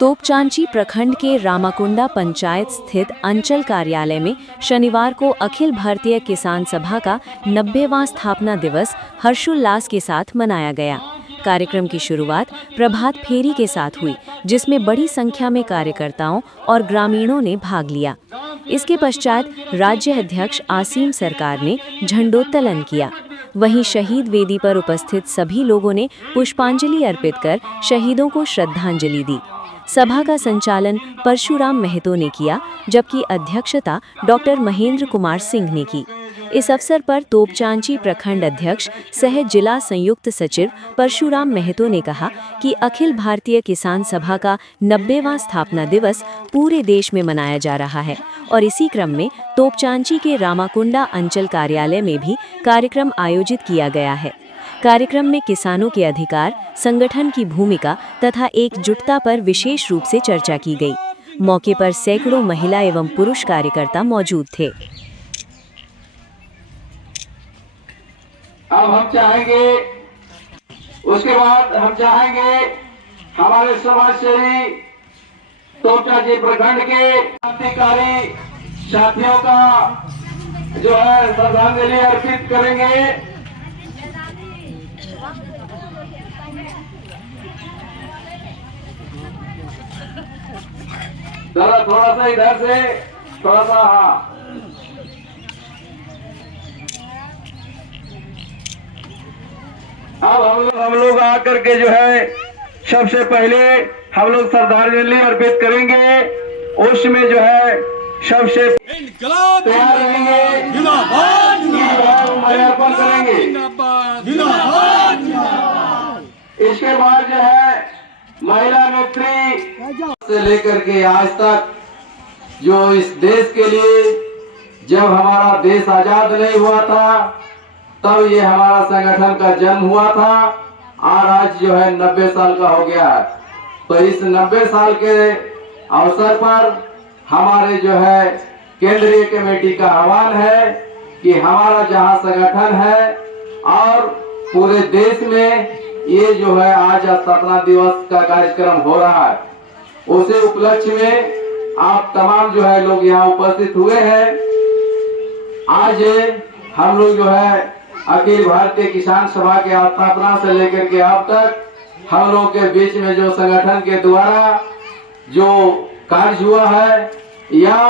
तोपचांची प्रखंड के रामाकुंडा पंचायत स्थित अंचल कार्यालय में शनिवार को अखिल भारतीय किसान सभा का 90वां स्थापना दिवस हर्षोल्लास के साथ मनाया गया। कार्यक्रम की शुरुआत प्रभात फेरी के साथ हुई, जिसमें बड़ी संख्या में कार्यकर्ताओं और ग्रामीणों ने भाग लिया। इसके पश्चात राज्य अध्यक्ष आसीम सरकार ने झंडोत्तोलन किया। वहीं शहीद वेदी पर उपस्थित सभी लोगों ने पुष्पांजलि अर्पित कर शहीदों को श्रद्धांजलि दी। सभा का संचालन परशुराम महतो ने किया, जबकि अध्यक्षता डॉक्टर महेंद्र कुमार सिंह ने की। इस अवसर पर तोपचांची प्रखंड अध्यक्ष सह जिला संयुक्त सचिव परशुराम महतो ने कहा कि अखिल भारतीय किसान सभा का 90वां स्थापना दिवस पूरे देश में मनाया जा रहा है और इसी क्रम में तोपचांची के रामाकुंडा अंचल कार्यालय में भी कार्यक्रम आयोजित किया गया है। कार्यक्रम में किसानों के अधिकार, संगठन की भूमिका तथा एकजुटता पर विशेष रूप से चर्चा की गई। मौके पर सैकड़ों महिला एवं पुरुष कार्यकर्ता मौजूद थे। अब हम चाहेंगे, उसके बाद हम चाहेंगे हमारे समाजसेवी तोपचांची प्रखंड के क्रांतिकारी साथियों का जो है श्रद्धांजलि अर्पित करेंगे। थोड़ा सा इधर से थोड़ा सा, हाँ, अब हम लोग आकर के जो है सबसे पहले हम लोग श्रद्धांजलि अर्पित करेंगे। उसमें जो है सबसे तैयार रहेंगे, अर्पण करेंगे। इसके बाद जो है महिला नेत्री से लेकर के आज तक जो इस देश के लिए, जब हमारा देश आजाद नहीं हुआ था तब ये हमारा संगठन का जन्म हुआ था और आज जो है 90 साल का हो गया है। तो इस 90 साल के अवसर पर हमारे जो है केंद्रीय कमेटी का आह्वान है कि हमारा जहां संगठन है और पूरे देश में ये जो है आज स्थापना दिवस का कार्यक्रम हो रहा है, उसे उपलक्ष्य में आप तमाम जो है लोग यहाँ उपस्थित हुए हैं। आज हम लोग जो है अखिल भारतीय किसान सभा के स्थापना से लेकर के अब तक हम लोग के बीच में जो संगठन के द्वारा जो कार्य हुआ है या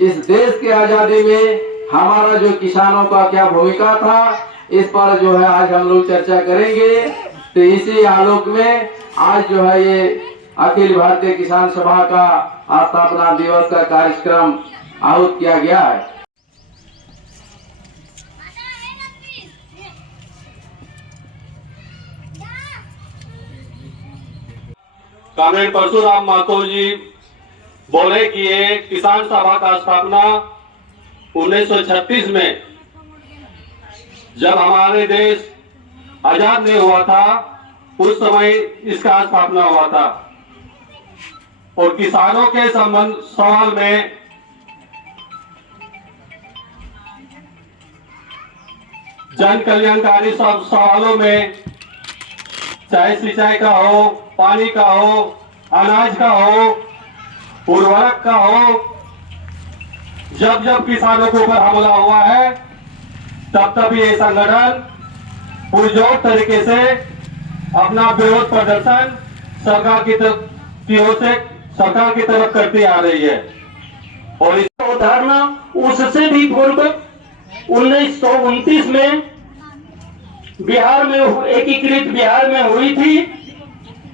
इस देश की आजादी में हमारा जो किसानों का क्या भूमिका था, इस पर जो है आज हम लोग चर्चा करेंगे। तो इसी आलोक में आज जो है ये अखिल भारतीय किसान सभा का स्थापना दिवस का कार्यक्रम आहूत किया गया है। कॉमरेड परशुराम महतो जी बोले कि ये किसान सभा का स्थापना 1936 में जब हमारे देश आजाद नहीं हुआ था उस समय इसका स्थापना हुआ था और किसानों के संबंध सवाल में जन कल्याणकारी सब सवालों में, चाहे सिंचाई का हो, पानी का हो, अनाज का हो, उर्वरक का हो, जब जब किसानों के ऊपर हमला हुआ है तब तब ये संगठन पुरजोर तरीके से अपना विरोध प्रदर्शन सरकार की तरफ करती आ रही है। और इस धारणा उससे भी पूर्व 1929 में बिहार में एकीकृत बिहार में हुई थी,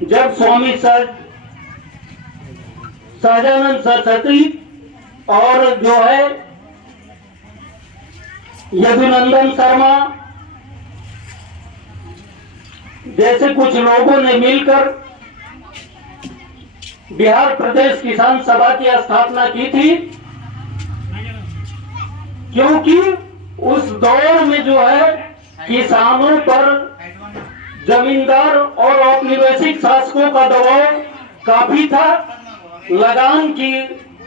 जब स्वामी सहजानंद सरस्वती और जो है यदुनंदन शर्मा जैसे कुछ लोगों ने मिलकर बिहार प्रदेश किसान सभा की स्थापना की थी। क्योंकि उस दौर में जो है किसानों पर जमींदार और औपनिवेशिक शासकों का दबाव काफी था, लगान की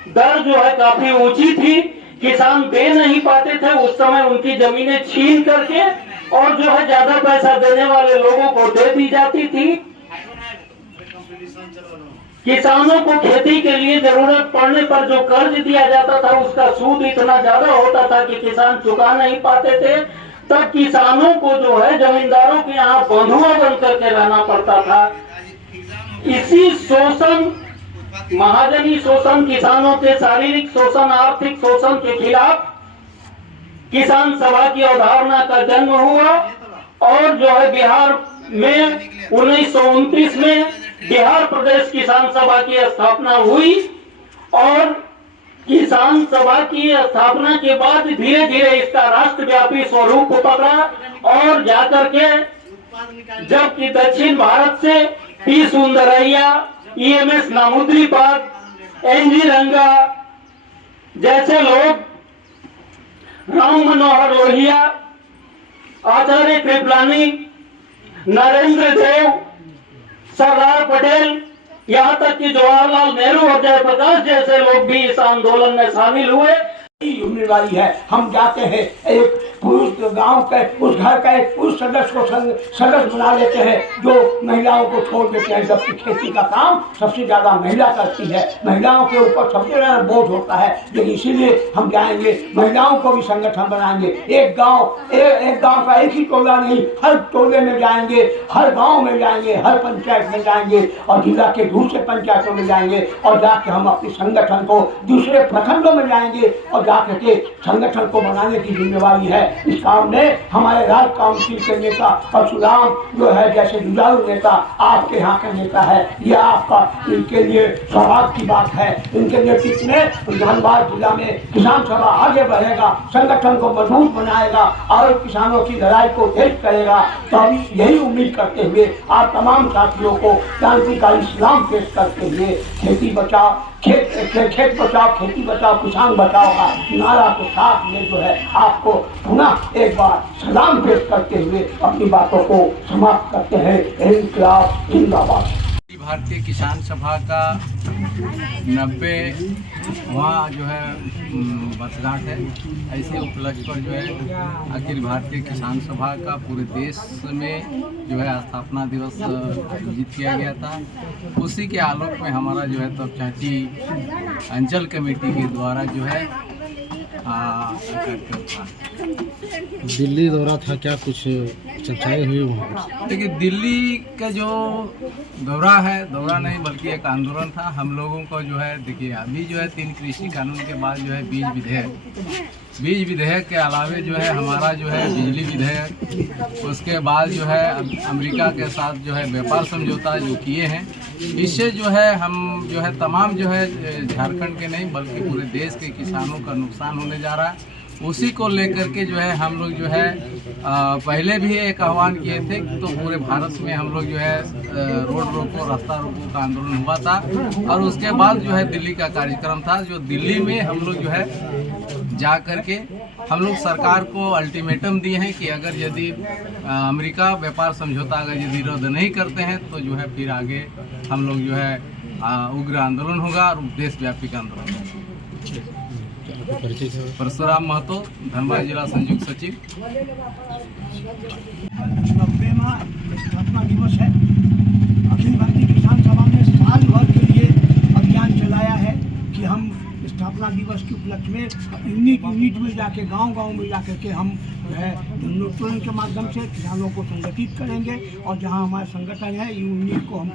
दर जो है काफी ऊंची थी, किसान दे नहीं पाते थे। उस समय उनकी जमीनें छीन करके और जो है ज्यादा पैसा देने वाले लोगों को दे दी जाती थी। किसानों को खेती के लिए जरूरत पड़ने पर जो कर्ज दिया जाता था उसका सूद इतना ज्यादा होता था कि किसान चुका नहीं पाते थे। तब किसानों को जो है जमींदारों के यहाँ बंधुआ बन करके रहना पड़ता था। इसी शोषण, महाजनी शोषण, किसानों के शारीरिक शोषण, आर्थिक शोषण के खिलाफ किसान सभा की अवधारणा का जन्म हुआ और जो है बिहार में 1929 में बिहार प्रदेश किसान सभा की स्थापना हुई। और किसान सभा की स्थापना के बाद धीरे धीरे इसका राष्ट्रव्यापी स्वरूप पकड़ा और जाकर के जबकि दक्षिण भारत से पी सुंदरैया, EMS नामुद्रीपाद, NG रंगा जैसे लोग, राम मनोहर लोहिया, आचार्य कृपलानी, नरेंद्र देव, सरदार पटेल, यहाँ तक कि जवाहरलाल नेहरू और जयप्रकाश जैसे लोग भी इस आंदोलन में शामिल हुए। जिम्मेवारी है। हम जाते हैं एक पुरुष गांव के उस घर का एक पुरुष सदस्य को सदस्य बना लेते हैं जो महिलाओं को छोड़ देते हैं, जबकि खेती का काम सबसे ज्यादा महिला करती है। महिलाओं के ऊपर सबसे ज्यादा बोझ होता है, लेकिन इसीलिए हम जाएंगे, महिलाओं को भी संगठन बनाएंगे। एक गांव का एक ही टोला नहीं, हर टोले में जाएंगे, हर गाँव में जाएंगे, हर पंचायत में जाएंगे और जिला के दूसरे पंचायतों में जाएंगे और जाके हम अपने संगठन को दूसरे प्रखंडों में जाएंगे और जाकर के संगठन को बनाने की जिम्मेवारी है। इस काम में हमारे राज्य काउंसिल के नेता परशुराम जो है, जैसे जुझारू नेता आपके यहाँ का नेता है, यह आपका इनके लिए सौभाग्य की बात है। इनके नेतृत्व में धनबाद जिला में किसान सभा आगे बढ़ेगा, संगठन को मजबूत बनाएगा और किसानों की लड़ाई को तेज करेगा। तो अभी यही उम्मीद करते हुए आप तमाम साथियों को क्रांतिकारी इस्लाम पेश करते हुए खेती बचाओ, खेत बचाओ, खेती बचाओ, किसान बचाओ का नारा के साथ में जो है आपको पुनः एक बार सलाम पेश करते हुए अपनी बातों को समाप्त करते हैं। इनकलाब जिंदाबाद। भारतीय किसान सभा का 90वां जो है वर्षगांठ है। ऐसे उपलक्ष्य पर जो है अखिल भारतीय किसान सभा का पूरे देश में जो है स्थापना दिवस आयोजित किया गया था। उसी के आलोक में हमारा जो है तब चाची अंचल कमेटी के द्वारा जो है दिल्ली दौरा था, क्या कुछ चर्चाएं हुई वहाँ पर? देखिए, दिल्ली का जो दौरा है, दौरा नहीं बल्कि एक आंदोलन था हम लोगों को जो है। देखिए, अभी जो है 3 कृषि कानून के बाद जो है बीज विधेयक के अलावे जो है हमारा जो है बिजली विधेयक, उसके बाद जो है अमेरिका के साथ जो है व्यापार समझौता जो किए हैं, इससे जो है हम जो है तमाम जो है झारखंड के नहीं बल्कि पूरे देश के किसानों का नुकसान होने जा रहा है। उसी को लेकर के जो है हम लोग जो है पहले भी एक आह्वान किए थे, तो पूरे भारत में हम लोग जो है रोड रोको, रास्ता रोको का आंदोलन हुआ था। और उसके बाद जो है दिल्ली का कार्यक्रम था, जो दिल्ली में हम लोग जो है जा करके हम लोग सरकार को अल्टीमेटम दिए हैं कि अगर यदि अमेरिका व्यापार समझौता अगर यदि रद्द नहीं करते हैं तो जो है फिर आगे हम लोग जो है उग्र आंदोलन होगा और देशव्यापी आंदोलन होगा। परशुराम महतो, धनबाद जिला संयुक्त सचिव। 90वां स्थापना दिवस है। अखिल भारतीय किसान सभा ने साल भर के लिए अभियान चलाया है कि हम स्थापना दिवस के उपलक्ष्य में यूनिट में जाके गांव में जाकर के हम जो है जनोत्तोलन के माध्यम से किसानों को संगठित करेंगे और जहां हमारा संगठन है यूनिट को हम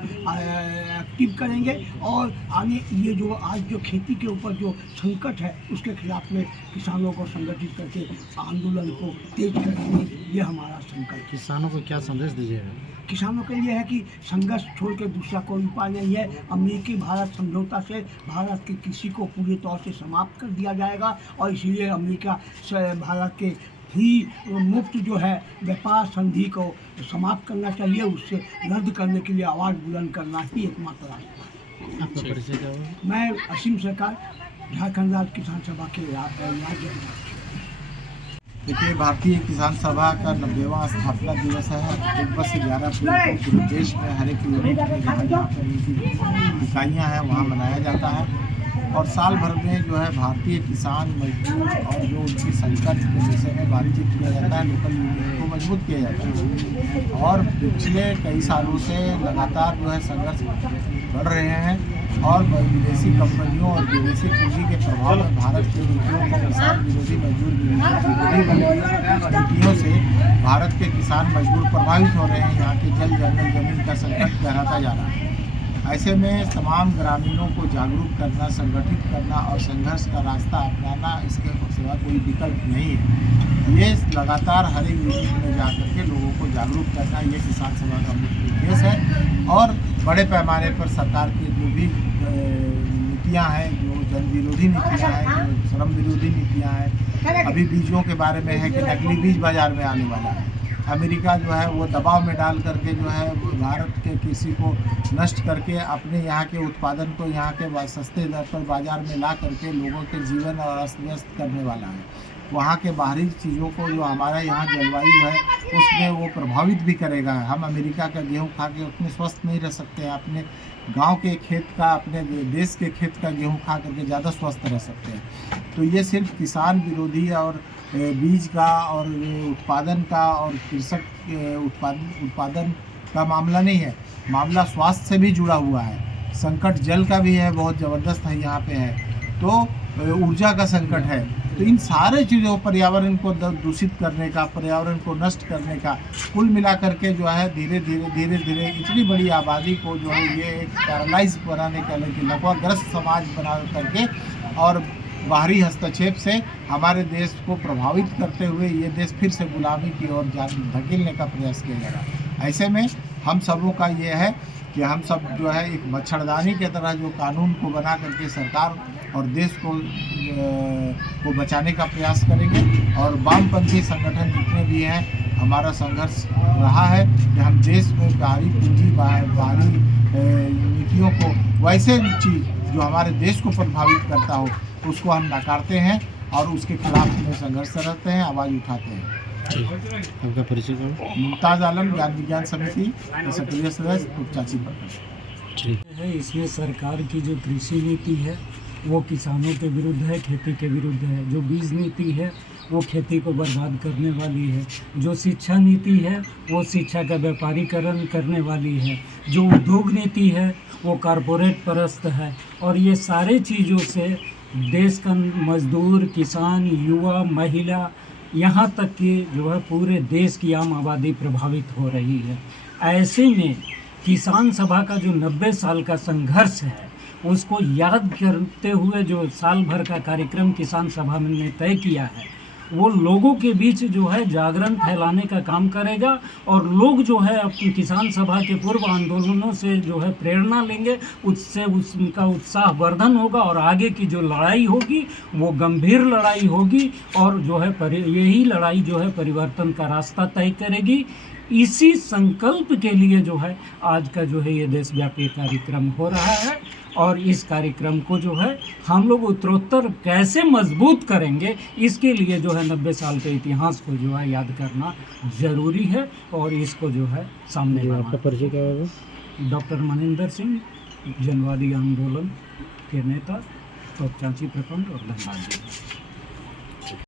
एक्टिव करेंगे और आने ये जो आज जो खेती के ऊपर जो संकट है उसके खिलाफ में किसानों को संगठित करके आंदोलन को तेज करेंगे। ये हमारा संकल्प। किसानों को क्या संदेश दीजिएगा? किसानों के लिए है कि संघर्ष छोड़ के दूसरा कोई उपाय नहीं है। अमेरिकी भारत समझौता से भारत की कृषि को पूरे तौर से समाप्त कर दिया जाएगा और इसीलिए अमेरिका से भारत के फ्री मुक्त जो है व्यापार संधि को समाप्त करना चाहिए, उससे रद्द करने के लिए आवाज़ बुलंद करना ही एकमात्र रास्ता है। आपका परिचय क्या हुआ? मैं असीम सरकार, झारखंड राज्य किसान सभा के राज्य। देखिए, भारतीय किसान सभा का 90वां स्थापना दिवस है। अक्टूबर से 11 अप्रैल को पूरे देश में हर एक यूनिट में जहाँ पर इनकी इकाइयाँ हैं वहाँ मनाया जाता है और साल भर में जो है भारतीय किसान मजदूर और जो उनकी संकट के विषय में बातचीत किया जाता है, लोकल यूनियन को मजबूत किया जाता है। और पिछले कई सालों से लगातार जो है संघर्ष बढ़ रहे हैं और विदेशी कंपनियों और विदेशी पूंजी के प्रभाव में भारत की नीतियों को किसान विरोधी मजदूर विरोधी नीतियों से भारत के किसान मजदूर प्रभावित हो रहे हैं। यहाँ के जल जंगल जमीन का संकट गहराता जा रहा है। ऐसे में तमाम ग्रामीणों को जागरूक करना, संगठित करना और संघर्ष का रास्ता अपनाना, इसके सिवा कोई विकल्प नहीं है। ये लगातार हर एक यूनिट में जाकर के लोगों को जागरूक करना ये किसान सभा का मुख्य उद्देश्य है। और बड़े पैमाने पर सरकार की जो भी नीतियाँ हैं, जो जन विरोधी नीतियाँ हैं, जो श्रम विरोधी नीतियाँ हैं, अभी बीजों के बारे में है कि नकली बीज बाजार में आने वाला है। अमेरिका जो है वो दबाव में डाल करके जो है भारत के कृषि को नष्ट करके अपने यहाँ के उत्पादन को यहाँ के सस्ते दर पर बाज़ार में ला करके लोगों के जीवन और अस्त व्यस्त करने वाला है। वहाँ के बाहरी चीज़ों को जो हमारा यहाँ जलवायु है उसमें वो प्रभावित भी करेगा। हम अमेरिका का गेहूँ खा के उतने स्वस्थ नहीं रह सकते हैं, अपने गांव के खेत का, अपने देश के खेत का गेहूँ खा करके ज़्यादा स्वस्थ रह सकते हैं। तो ये सिर्फ किसान विरोधी और बीज का और उत्पादन का और कृषक उत्पादन का मामला नहीं है, मामला स्वास्थ्य से भी जुड़ा हुआ है। संकट जल का भी है, बहुत ज़बरदस्त है यहाँ पे है, तो ऊर्जा का संकट है। तो इन सारे चीज़ों, पर्यावरण को दूषित करने का, पर्यावरण को नष्ट करने का, कुल मिलाकर के जो है धीरे धीरे इतनी बड़ी आबादी को जो है ये एक पैरालाइज बनाने का, लेकिन लकवाग्रस्त समाज बना करके और बाहरी हस्तक्षेप से हमारे देश को प्रभावित करते हुए ये देश फिर से गुलामी की ओर धकेलने का प्रयास किया जा रहा है। ऐसे में हम सबों का ये है कि हम सब जो है एक मच्छरदानी की तरह जो कानून को बना करके सरकार और देश को बचाने का प्रयास करेंगे। और वामपंथी संगठन जितने भी हैं, हमारा संघर्ष रहा है कि हम देश में बाहरी पूंजी, बाहरी नीतियों को, वैसे चीज़ जो हमारे देश को प्रभावित करता हो उसको हम नकारते हैं और उसके खिलाफ में संघर्ष रहते हैं, आवाज़ उठाते हैं। आपका परिचय करो। मुमताज़ आलम, ज्ञान विज्ञान समिति के सक्रिय सदस्य, चाची प्रखंड है। इसमें सरकार की जो कृषि नीति है वो किसानों के विरुद्ध है, खेती के विरुद्ध है। जो बीज नीति है वो खेती को बर्बाद करने वाली है। जो शिक्षा नीति है वो शिक्षा का व्यापारीकरण करने वाली है। जो उद्योग नीति है वो कारपोरेट परस्त है। और ये सारे चीज़ों से देश का मजदूर, किसान, युवा, महिला, यहाँ तक कि जो है पूरे देश की आम आबादी प्रभावित हो रही है। ऐसे में किसान सभा का जो 90 साल का संघर्ष है उसको याद करते हुए जो साल भर का कार्यक्रम किसान सभा ने तय किया है वो लोगों के बीच जो है जागरण फैलाने का काम करेगा। और लोग जो है अपनी किसान सभा के पूर्व आंदोलनों से जो है प्रेरणा लेंगे, उससे उनका उत्साह वर्धन होगा और आगे की जो लड़ाई होगी वो गंभीर लड़ाई होगी। और जो है यही लड़ाई जो है परिवर्तन का रास्ता तय करेगी। इसी संकल्प के लिए जो है आज का जो है ये देशव्यापी कार्यक्रम हो रहा है। और इस कार्यक्रम को जो है हम लोग उत्तरोत्तर कैसे मजबूत करेंगे, इसके लिए जो है 90 साल के इतिहास को जो है याद करना ज़रूरी है और इसको जो है सामने लाना। आपका परिचय क्या होगा? डॉक्टर मनिंदर सिंह, जनवादी आंदोलन के नेता, चाची प्रखंड और धनबाद।